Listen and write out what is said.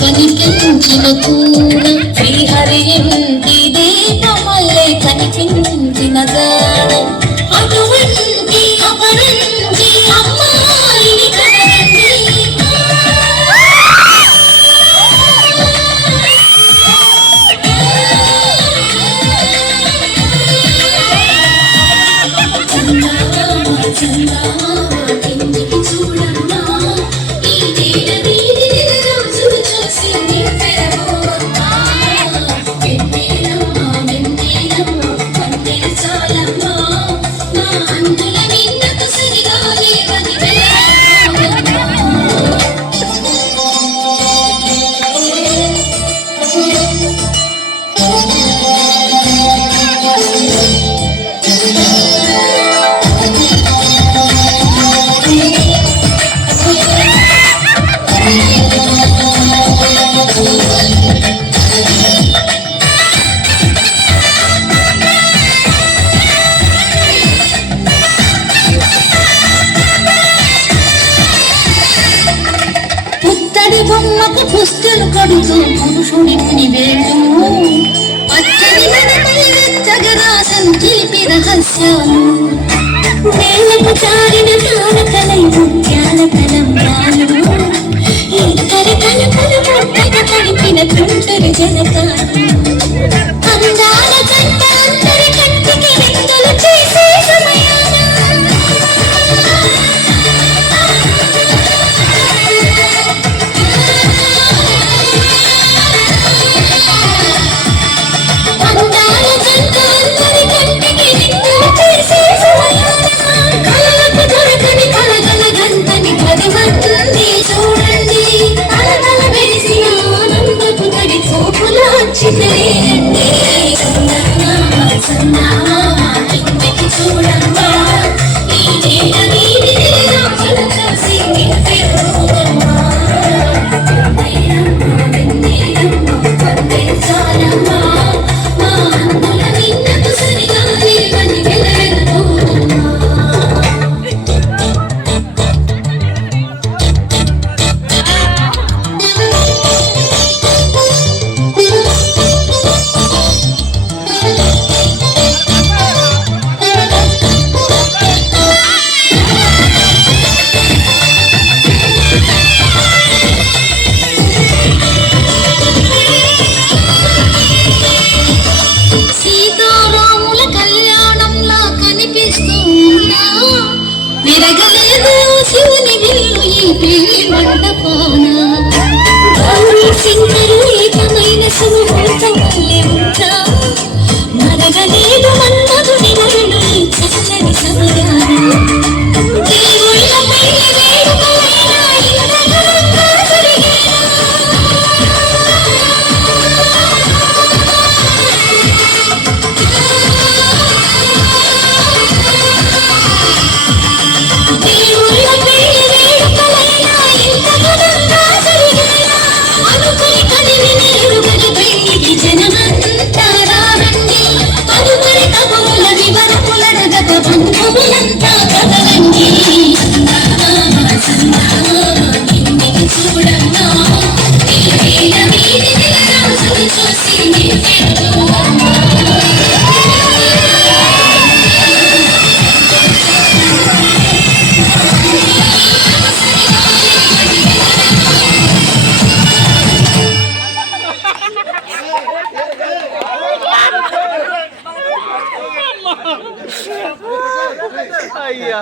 కనిపించిన కూడ శ్రీహరి ఇంటి దీపమల్లే కనిపించిన జాడ అటువంటి అపరంజి అమ్మాయిని కనండి బొమ్మకు పుస్తలు కడుతూ పురుషుని వేడు పచ్చని నడకలు వెచ్చగరాసను చిలిపి రహస్యాలు వేలకు చారిన తారకలై ముత్యాల తలంబ్రాలు ఇద్దరి కలపలు ముట్టగా తడిపిన తుంటరి జనకాలు అందాల జంట అందరి కంటికి విందులు చేసే సమయాన విరగలేదు శివుని విల్లు ఈ పెళ్లి మండపాన సింగరు ఏకమైన సుముహూర్తమల్లే ఉంటా మరగలేదు మన్మధుని నరులు ఈ చల్లని సమయాన దేవుళ్ళ పెళ్లి వేడుకలైనా ఇంతగనంగా జరిగేనా అయ్యా